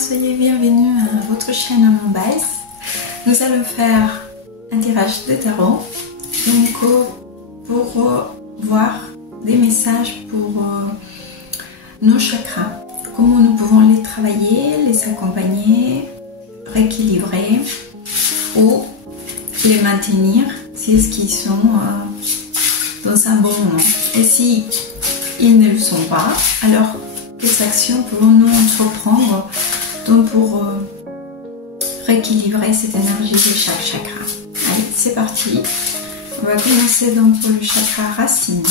soyez bienvenus à votre chaîne Moonbice. Nous allons faire un tirage de tarot pour voir des messages pour nos chakras, comment nous pouvons les travailler, les accompagner, rééquilibrer ou les maintenir si est-ce qu'ils sont dans un bon moment. Et si ils ne le sont pas, alors quelles actions pouvons-nous entreprendre donc pour rééquilibrer cette énergie de chaque chakra? Allez, c'est parti. On va commencer donc pour le chakra racine.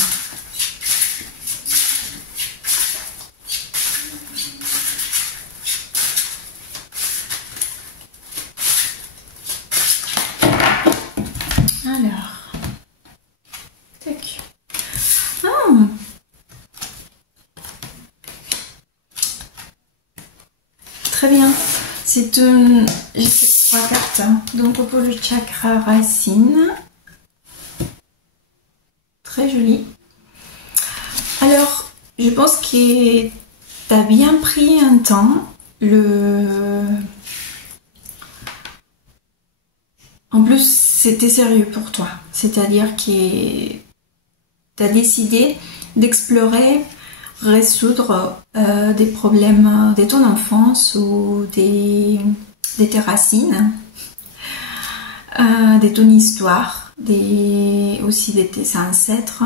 Alors, tac. Très bien. C'est une... J'ai ces 3 cartes. Donc pour le chakra racine. Très joli. Alors, je pense que tu as bien pris un temps. En plus, c'était sérieux pour toi. C'est-à-dire que tu as décidé d'explorer, résoudre des problèmes de ton enfance ou de tes racines, de ton histoire, aussi de tes ancêtres,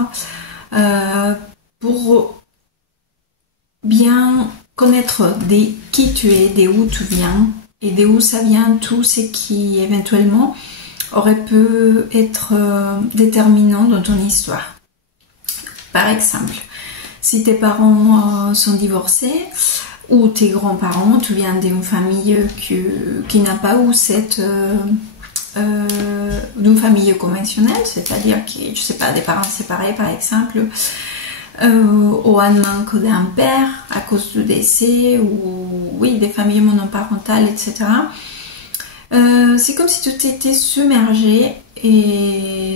pour bien connaître qui tu es, d'où tu viens et d'où ça vient tout ce qui éventuellement aurait pu être déterminant dans ton histoire. Par exemple, si tes parents sont divorcés ou tes grands-parents, tu viens d'une famille qui n'a pas eu d'une famille conventionnelle, c'est-à-dire que, je sais pas, des parents séparés par exemple, ou un manque d'un père à cause du décès, ou oui, des familles monoparentales, etc. C'est comme si tu t'étais submergé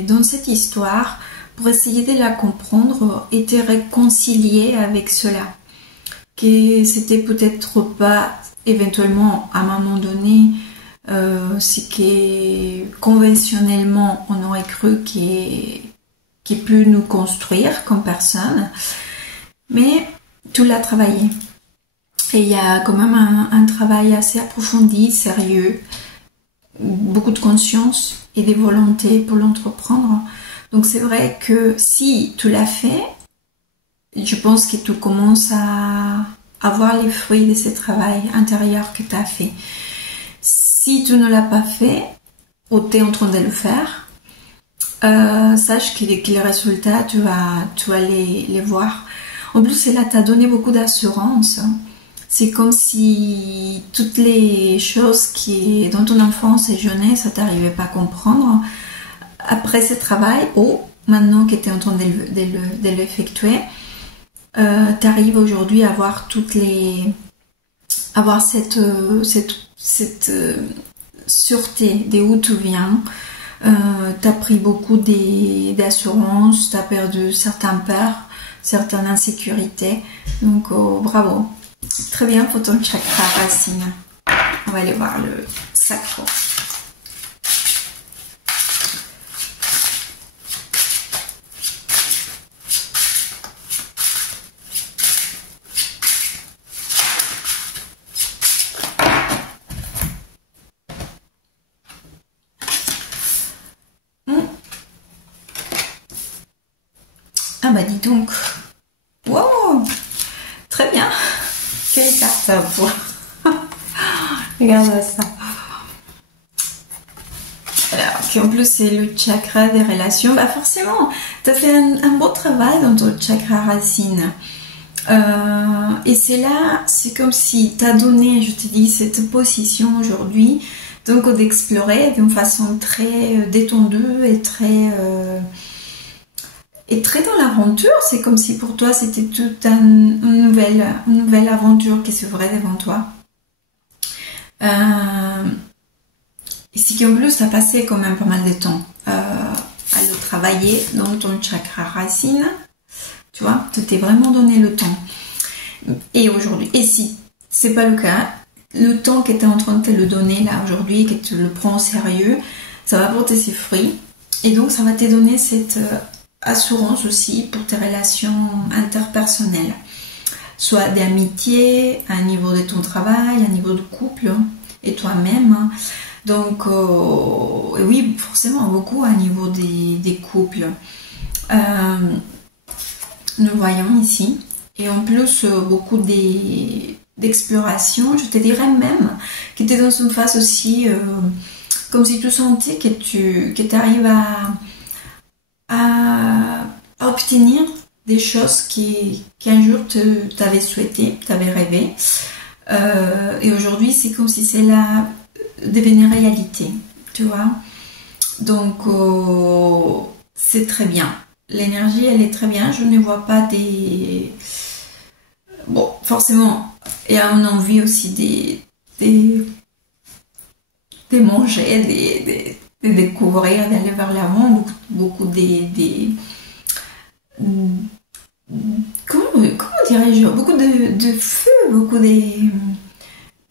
dans cette histoire pour essayer de la comprendre et te réconcilier avec cela. Que c'était peut-être pas éventuellement à un moment donné ce que conventionnellement on aurait cru qui peut nous construire comme personne, mais tu l'as travaillé. Et il y a quand même un travail assez approfondi, sérieux, beaucoup de conscience et des volontés pour l'entreprendre. Donc c'est vrai que si tu l'as fait, je pense que tu commences à avoir les fruits de ce travail intérieur que tu as fait. Si tu ne l'as pas fait, ou tu es en train de le faire, sache que les résultats, tu vas les voir. En plus, cela t'a donné beaucoup d'assurance. C'est comme si toutes les choses qui, dans ton enfance et jeunesse, ça t'arrivait pas à comprendre. Après ce travail, ou maintenant que tu es en train de l'effectuer, tu arrives aujourd'hui à avoir avoir cette sûreté d'où tu viens. Tu as pris beaucoup d'assurance, tu as perdu certains peurs, certaines insécurités. Donc bravo. Très bien pour ton chakra racine. On va aller voir le sacro. Ah bah dis donc. Wow, très bien. Quelle carte pour regarde ça. Alors, qui en plus c'est le chakra des relations. Bah forcément, tu as fait un bon travail dans ton chakra racine. Et c'est là, c'est comme si tu as donné, je te dis, cette position aujourd'hui, donc d'explorer d'une façon très détendue et très dans l'aventure. C'est comme si pour toi c'était toute une nouvelle aventure qui s'ouvrait devant toi. Et c'est qu'en plus tu as passé quand même pas mal de temps à le travailler dans ton chakra racine. Tu vois, tu t'es vraiment donné le temps. Et aujourd'hui, et si c'est pas le cas, le temps que tu es en train de te le donner là aujourd'hui, que tu le prends au sérieux, ça va porter ses fruits. Et donc ça va te donner cette assurance aussi pour tes relations interpersonnelles. Soit d'amitié, à un niveau de ton travail, à un niveau de couple et toi-même. Donc oui, forcément beaucoup à niveau des couples. Nous voyons ici. Et en plus, beaucoup d'exploration. Je te dirais même que tu es dans une phase aussi comme si tu sentais que tu arrives à obtenir des choses qu'un jour tu avais souhaité, tu avais rêvé. Et aujourd'hui, c'est comme si cela devenait réalité, tu vois. Donc, c'est très bien. L'énergie, elle est très bien. Je ne vois pas des... Bon, forcément, il y a une envie aussi de manger, de découvrir, d'aller vers l'avant. Beaucoup comment dirais-je, beaucoup de feu, beaucoup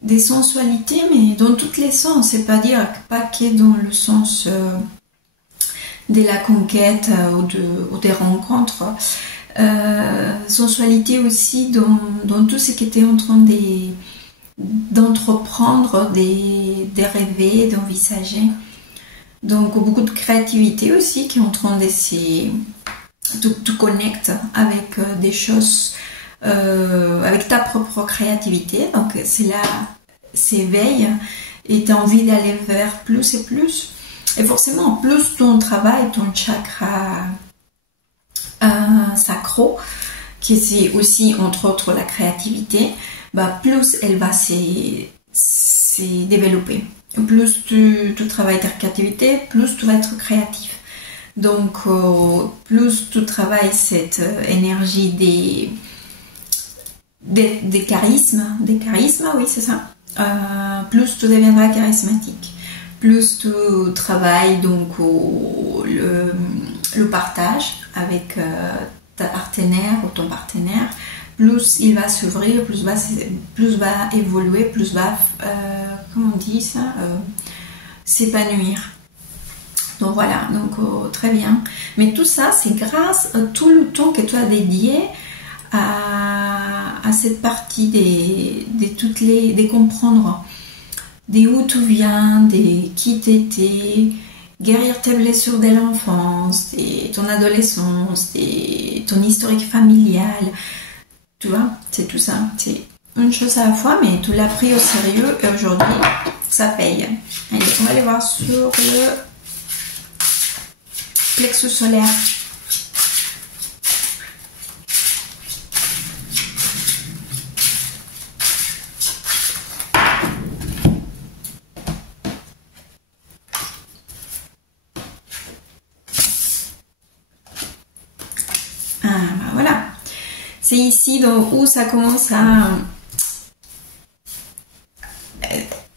des sensualités, mais dans tous les sens. C'est pas dire pas que dans le sens de la conquête ou des rencontres. Sensualité aussi dans tout ce qui était en train d'entreprendre, de rêver, d'envisager. Donc beaucoup de créativité aussi qui est en train d'essayer te connecte avec des choses, avec ta propre créativité. Donc c'est là, s'éveille et tu as envie d'aller vers plus et plus. Et forcément, plus ton travail, ton chakra sacro, qui est aussi entre autres la créativité, bah, plus elle va se développer. Plus tu travailles ta créativité, plus tu vas être créatif. Donc, plus tu travailles cette énergie des charismes, oui, c'est ça. Plus tu deviendras charismatique. Plus tu travailles donc le partage avec ta partenaire ou ton partenaire, plus il va s'ouvrir, plus va évoluer, plus va, comment on dit ça, s'épanouir. Donc voilà, donc très bien. Mais tout ça, c'est grâce à tout le temps que tu as dédié à cette partie de comprendre d'où tu viens, de qui t'étais, guérir tes blessures de l'enfance, de ton adolescence, de ton historique familial. Tu vois, c'est tout ça. C'est une chose à la fois, mais tu l'as pris au sérieux et aujourd'hui, ça paye. Allez, on va aller voir sur le plexus solaire. Voilà, c'est ici donc, où ça commence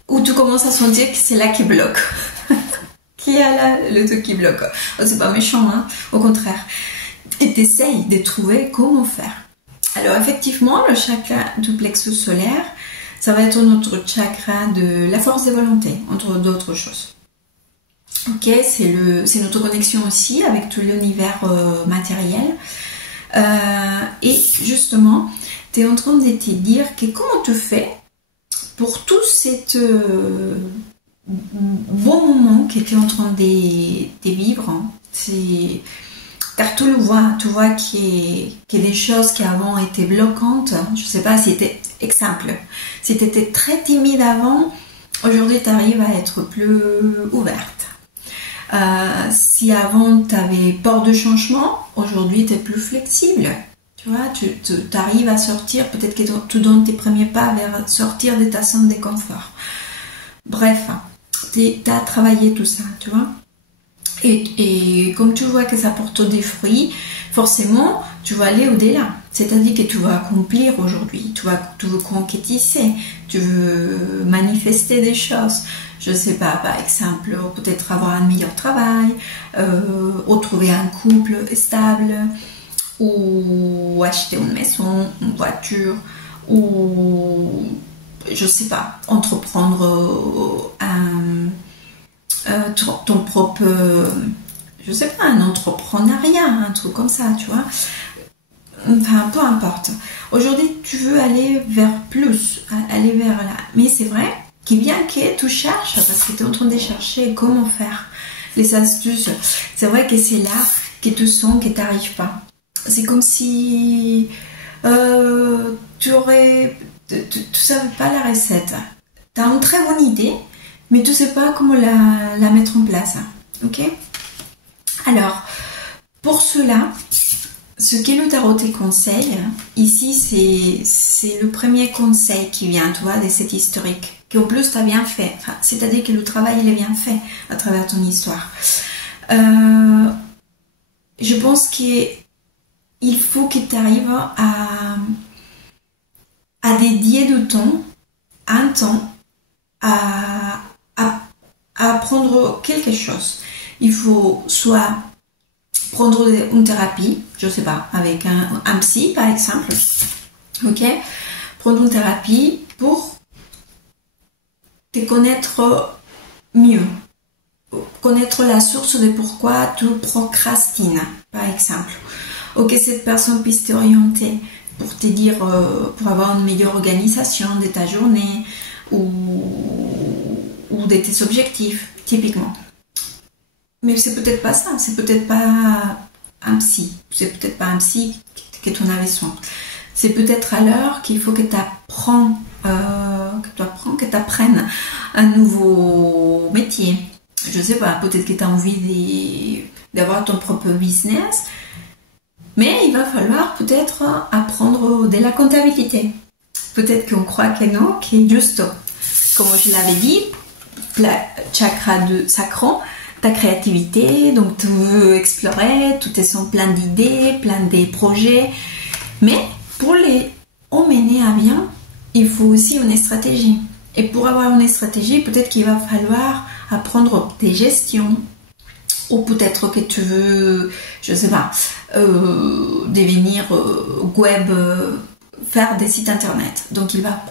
où tu commences à sentir que c'est là qui bloque. Qui a là le truc qui bloque. Oh, c'est pas méchant, hein, au contraire. Et t'essayes de trouver comment faire. Alors effectivement, le chakra du plexus solaire, ça va être notre chakra de la force de volonté, entre d'autres choses. Ok, c'est notre connexion aussi avec tout l'univers matériel. Et justement, tu es en train de te dire que comment tu fais pour tout cet bon moment que tu es en train de vivre. Car tu le vois, tu vois qu'il y a des choses qui avant étaient bloquantes. Je ne sais pas si c'était exemple. Si tu étais très timide avant, aujourd'hui tu arrives à être plus ouverte. Si avant tu avais peur de changement, aujourd'hui tu es plus flexible. Tu vois, tu arrives à sortir, peut-être que tu donnes tes premiers pas vers sortir de ta zone de confort. Bref, tu as travaillé tout ça, tu vois. Et comme tu vois que ça porte des fruits, forcément, tu vas aller au-delà. C'est-à-dire que tu vas accomplir aujourd'hui, tu veux concrétiser, tu veux manifester des choses. Je sais pas, par exemple, peut-être avoir un meilleur travail, ou trouver un couple stable, ou acheter une maison, une voiture, ou je sais pas, entreprendre ton propre, je sais pas, un entrepreneuriat, un truc comme ça, tu vois. Enfin, peu importe. Aujourd'hui, tu veux aller vers plus, aller vers là. Mais c'est vrai qu'il vient que tu cherches, parce que tu es en train de chercher comment faire les astuces. C'est vrai que c'est là que tu sens que tu n'arrives pas. C'est comme si tu savais pas la recette. Tu as une très bonne idée, mais tu sais pas comment la mettre en place. Ok? Alors, pour cela, ce que le tarot te conseille, ici c'est le premier conseil qui vient, tu vois, de cette historique, qu'en plus tu as bien fait, enfin, c'est-à-dire que le travail il est bien fait à travers ton histoire. Je pense qu'il faut que tu arrives à dédier du temps, un temps, à apprendre quelque chose. Il faut soit prendre une thérapie, je sais pas, avec un psy par exemple, ok, prendre une thérapie pour te connaître mieux, connaître la source de pourquoi tu procrastines, par exemple. Ok, cette personne puisse t'orienter pour te dire, pour avoir une meilleure organisation de ta journée ou de tes objectifs, typiquement. Mais c'est peut-être pas ça, c'est peut-être pas un psy, c'est peut-être pas un psy que tu en avais besoin. C'est peut-être à l'heure qu'il faut que tu apprennes un nouveau métier. Je sais pas, peut-être que tu as envie d'avoir ton propre business, mais il va falloir peut-être apprendre de la comptabilité. Peut-être qu'on croit que non, que juste, comme je l'avais dit, le chakra de sacral, ta créativité, donc tu veux explorer, tout est sans plein d'idées, plein de projets, mais pour les emmener à bien, il faut aussi une stratégie. Et pour avoir une stratégie, peut-être qu'il va falloir apprendre des gestions, ou peut-être que tu veux, je sais pas, devenir web, faire des sites internet. Donc il va,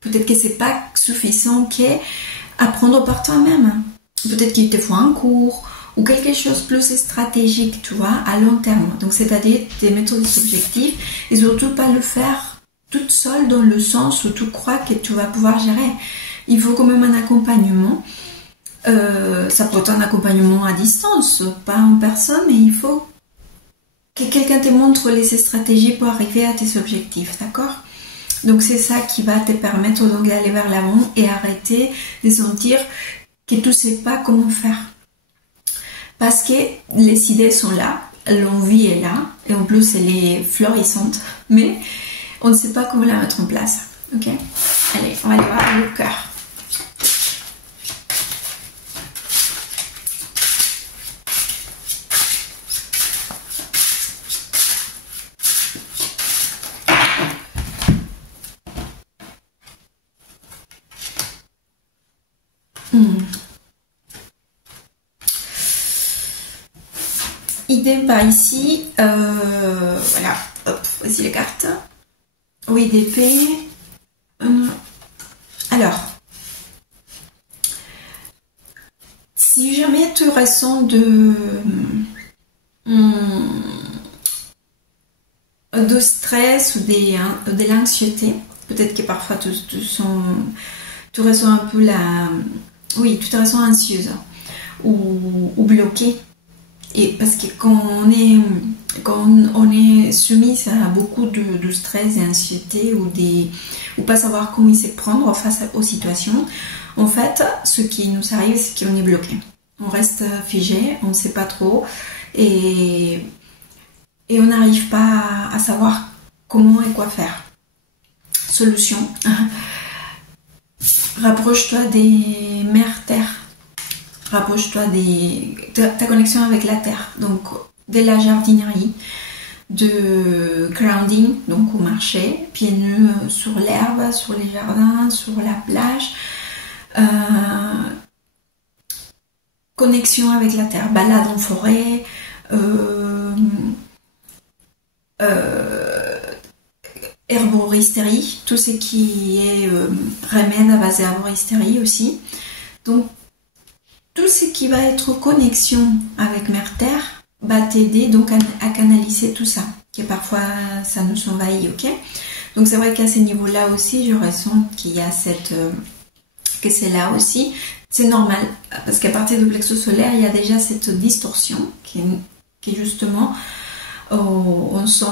peut-être que c'est pas suffisant qu'apprendre par toi-même. Peut-être qu'il te faut un cours ou quelque chose de plus stratégique, tu vois, à long terme. Donc, c'est-à-dire des méthodes des objectifs et surtout pas le faire toute seule dans le sens où tu crois que tu vas pouvoir gérer. Il faut quand même un accompagnement. Ça peut être un accompagnement à distance, pas en personne, mais il faut que quelqu'un te montre les stratégies pour arriver à tes objectifs, d'accord? Donc, c'est ça qui va te permettre donc d'aller vers l'avant et arrêter de sentir que tu ne sais pas comment faire. Parce que les idées sont là, l'envie est là, et en plus elle est florissante, mais on ne sait pas comment la mettre en place. Ok? Allez, on va aller voir le cœur. Idem par ici, voilà, hop, voici les cartes. Oui, d'épée. Alors, si jamais tu ressens de stress ou de l'anxiété, peut-être que parfois tu ressens un peu oui, tu te ressens anxieuse ou bloquée. Et parce que quand on est soumis à beaucoup de stress et anxiété ou pas savoir comment s'y prendre face aux situations, en fait, ce qui nous arrive, c'est qu'on est bloqué. On reste figé, on ne sait pas trop et on n'arrive pas à savoir comment et quoi faire. Solution, rapproche-toi des mères terres. Rapproche-toi de ta connexion avec la terre, donc de la jardinerie, de grounding, donc au marché, pieds nus sur l'herbe, sur les jardins, sur la plage, connexion avec la terre, balade en forêt, arboristerie, tout ce qui est remède à base d'arboristerie aussi. Donc, tout ce qui va être connexion avec Mère Terre va t'aider donc à canaliser tout ça, que parfois ça nous envahit, ok? Donc c'est vrai qu'à ce niveau-là aussi, je ressens qu'il y a que c'est là aussi. C'est normal, parce qu'à partir du plexus solaire, il y a déjà cette distorsion qui justement, on sent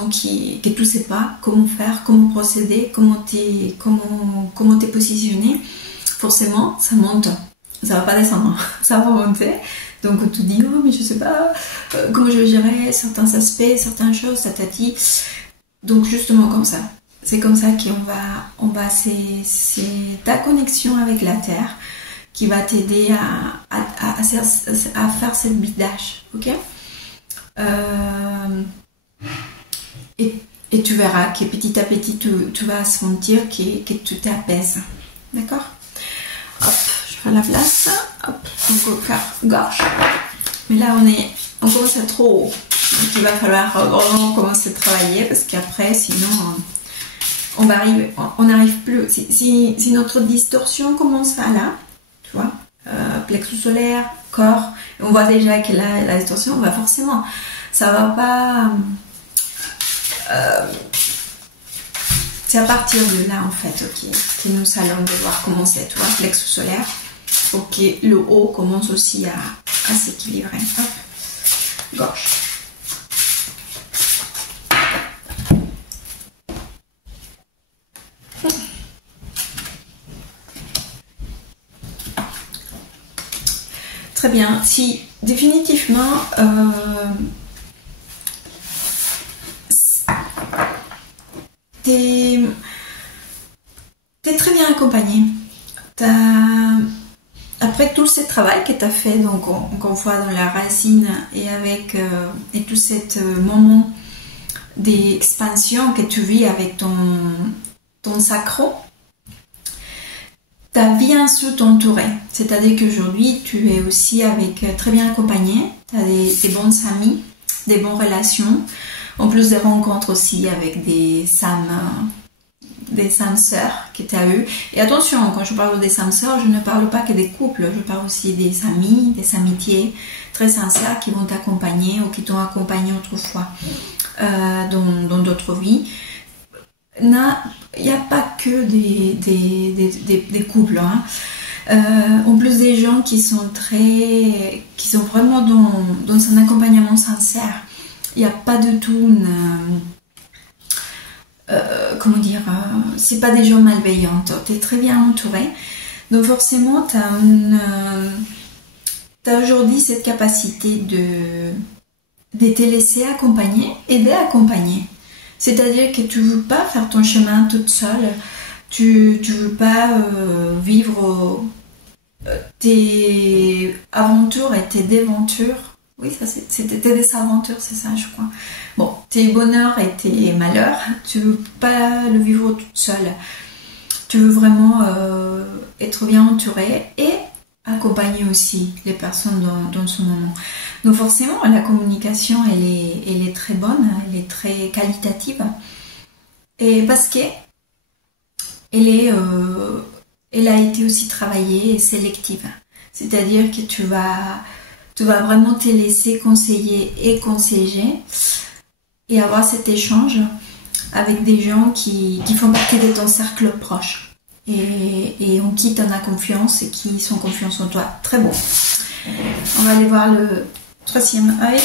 que tu ne sais pas comment faire, comment procéder, comment t'es positionné. Forcément, ça monte. Ça va pas descendre, ça va monter. Donc tu te dis, oh mais je sais pas comment je vais gérer certains aspects, certaines choses, ça t'a dit. Donc justement comme ça. C'est comme ça c'est ta connexion avec la Terre qui va t'aider à faire cette bidage, ok? Et tu verras que petit à petit, tu vas sentir que tu t'apaises, d'accord? Hop, je fais la place, hop, donc gauche. Mais là, on commence à trop haut. Donc il va falloir vraiment commencer à travailler parce qu'après, sinon... on n'arrive plus. Si notre distorsion commence à là, tu vois, plexus solaire, corps, on voit déjà que la distorsion, va forcément, ça va pas. C'est à partir de là en fait, ok, que nous allons devoir commencer, tu vois, plexus solaire. Ok, le haut commence aussi à s'équilibrer. Hop, gauche. Très bien. Si définitivement t'es très bien accompagné. Après tout ce travail que tu as fait, donc encore une fois dans la racine et avec et tout ce moment d'expansion que tu vis avec ton sacro, ta vie en dessous t'entourer. C'est-à-dire qu'aujourd'hui, tu es aussi très bien accompagné, tu as des bons amis, des bonnes relations, en plus des rencontres aussi avec des âmes sœurs que tu as eues. Et attention, quand je parle des âmes sœurs, je ne parle pas que des couples, je parle aussi des amis, des amitiés très sincères qui vont t'accompagner ou qui t'ont accompagné autrefois dans d'autres vies. Il n'y a pas que des couples, hein. En plus des gens qui sont vraiment dans un accompagnement sincère. Il n'y a pas du tout comment dire, c'est pas des gens malveillants, tu es très bien entouré, donc forcément tu as aujourd'hui cette capacité de te laisser accompagner et d'accompagner. C'est-à-dire que tu ne veux pas faire ton chemin toute seule, tu ne veux pas vivre tes aventures et tes déventures. Oui, ça c'était tes désaventures, c'est ça, je crois. Bon, tes bonheurs et tes malheurs, tu ne veux pas le vivre toute seule. Tu veux vraiment être bien entourée et accompagner aussi les personnes dans ce moment. Donc forcément, la communication, elle est très bonne, elle est très qualitative. Et parce que elle a été aussi travaillée et sélective. C'est-à-dire que tu vas vraiment te laisser conseiller et conseiller et avoir cet échange avec des gens qui font partie de ton cercle proche et en qui tu en as confiance et qui sont confiance en toi. Très bon. On va aller voir le troisième œil.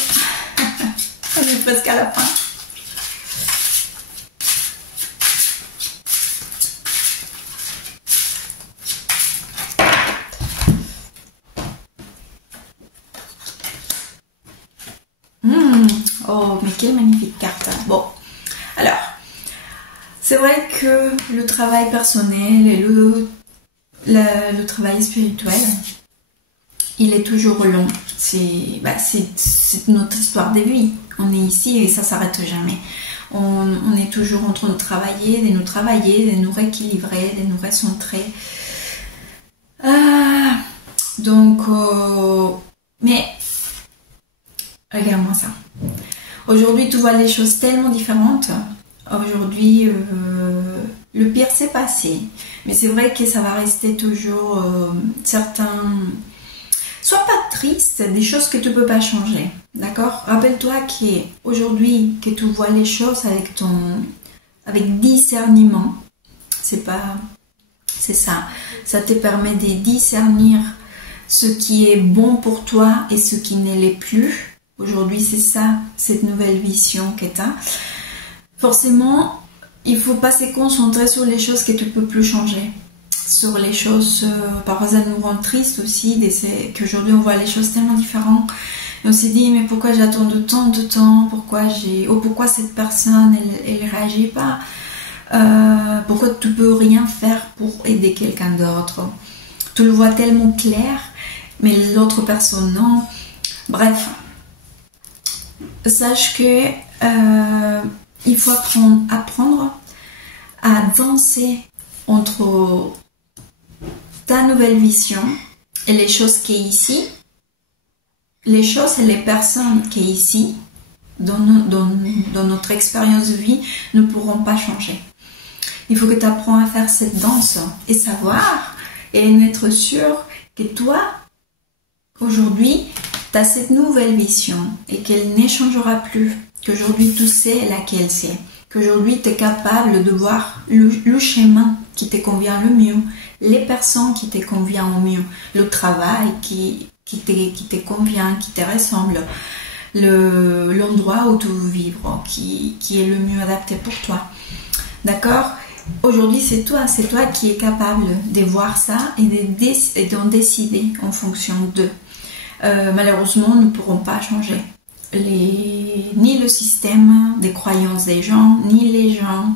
On est presque à la fin. Oh, mais quelle magnifique carte. Bon, alors, c'est vrai que le travail personnel et le travail spirituel, il est toujours long. C'est notre histoire de vie. On est ici et ça s'arrête jamais. On est toujours en train de travailler, de nous rééquilibrer, de nous recentrer. Mais regarde-moi ça. Aujourd'hui, tu vois les choses tellement différentes. Aujourd'hui, Le pire c'est passé. Mais c'est vrai que ça va rester toujours certains... Sois pas triste des choses que tu peux pas changer. D'accord? Rappelle-toi qu'aujourd'hui, que tu vois les choses avec discernement, c'est ça. Ça te permet de discernir ce qui est bon pour toi et ce qui ne l'est plus. Aujourd'hui, c'est ça, cette nouvelle vision que tu as. Forcément, il faut pas se concentrer sur les choses que tu peux plus changer. Sur les choses, parfois ça nous rend triste aussi, qu'aujourd'hui on voit les choses tellement différentes. Et on s'est dit, mais pourquoi j'attends tant de temps? Pourquoi cette personne, elle réagit pas? Pourquoi tu peux rien faire pour aider quelqu'un d'autre? Tu le vois tellement clair, mais l'autre personne non. Bref, sache que il faut apprendre à danser entre ta nouvelle vision et les choses qui sont ici, les choses et les personnes qui sont ici, dans notre expérience de vie, ne pourront pas changer. Il faut que tu apprennes à faire cette danse et savoir et être sûr que toi, aujourd'hui, tu as cette nouvelle vision et qu'elle ne changera plus. Qu'aujourd'hui, tu sais laquelle c'est. Qu'aujourd'hui, tu es capable de voir le chemin qui te convient le mieux, les personnes qui te conviennent au mieux, le travail qui te convient, qui te ressemble, l'endroit où tu veux vivre, qui est le mieux adapté pour toi. D'accord? Aujourd'hui, c'est toi qui es capable de voir ça et d'en décider en fonction d'eux. Malheureusement, nous ne pourrons pas changer ni le système des croyances des gens, ni les gens,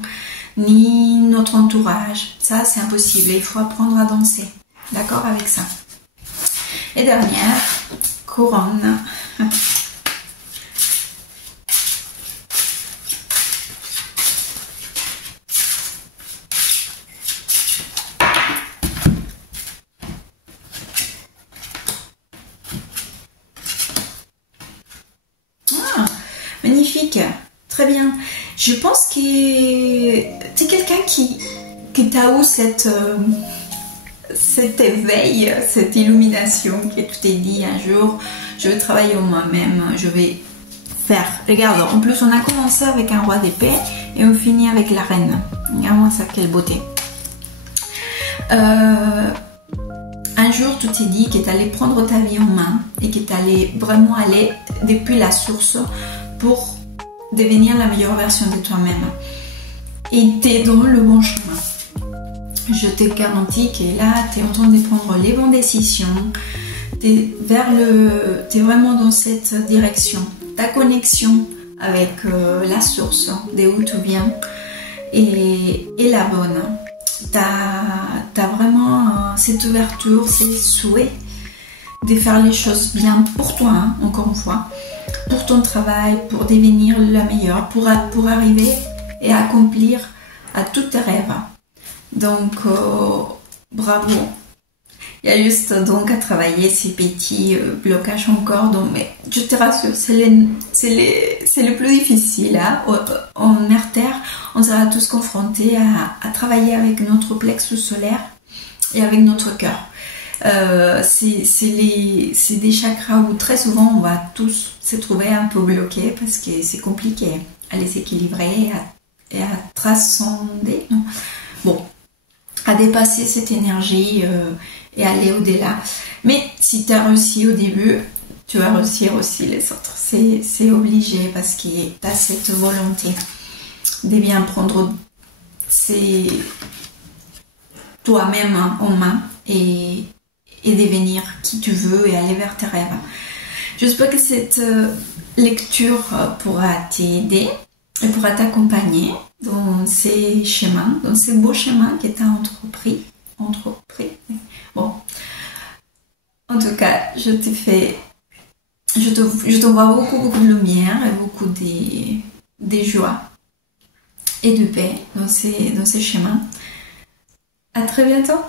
ni notre entourage. Ça, c'est impossible. Il faut apprendre à danser. D'accord avec ça? Et dernière, couronne. Magnifique, très bien. Je pense que tu es quelqu'un qui t'a eu cet éveil, cette illumination, que tu t'es dit un jour, je vais travailler en moi-même, je vais faire. Regarde, en plus on a commencé avec un roi d'épée et on finit avec la reine. Regarde-moi ça, quelle beauté. Un jour, tu t'es dit que tu allais prendre ta vie en main et que tu allais vraiment aller depuis la source pour devenir la meilleure version de toi-même. Et tu es dans le bon chemin. Je te garantis que là, tu es en train de prendre les bonnes décisions. Tu es vraiment dans cette direction. Ta connexion avec la source d'où tu viens est la bonne. Tu as vraiment cette ouverture, ces souhaits de faire les choses bien pour toi, hein, encore une fois, pour ton travail, pour devenir la meilleure, pour arriver et accomplir à tous tes rêves. Donc, bravo. Il y a juste donc à travailler ces petits blocages encore. Donc, mais je te rassure, c'est le plus difficile. Hein. En Terre, on sera tous confrontés à travailler avec notre plexus solaire et avec notre cœur. C'est des chakras où très souvent on va tous se trouver un peu bloqués parce que c'est compliqué à les équilibrer et à transcender. Non. Bon, à dépasser cette énergie et aller au-delà. Mais si tu as réussi au début, tu vas réussir aussi les autres. C'est obligé parce que tu as cette volonté de bien prendre toi-même en main et devenir qui tu veux et aller vers tes rêves. J'espère que cette lecture pourra t'aider et pourra t'accompagner dans ces chemins, dans ces beaux chemins que tu as entrepris. Bon. En tout cas, je t'envoie beaucoup de lumière et beaucoup de joie et de paix dans ces chemins. À très bientôt.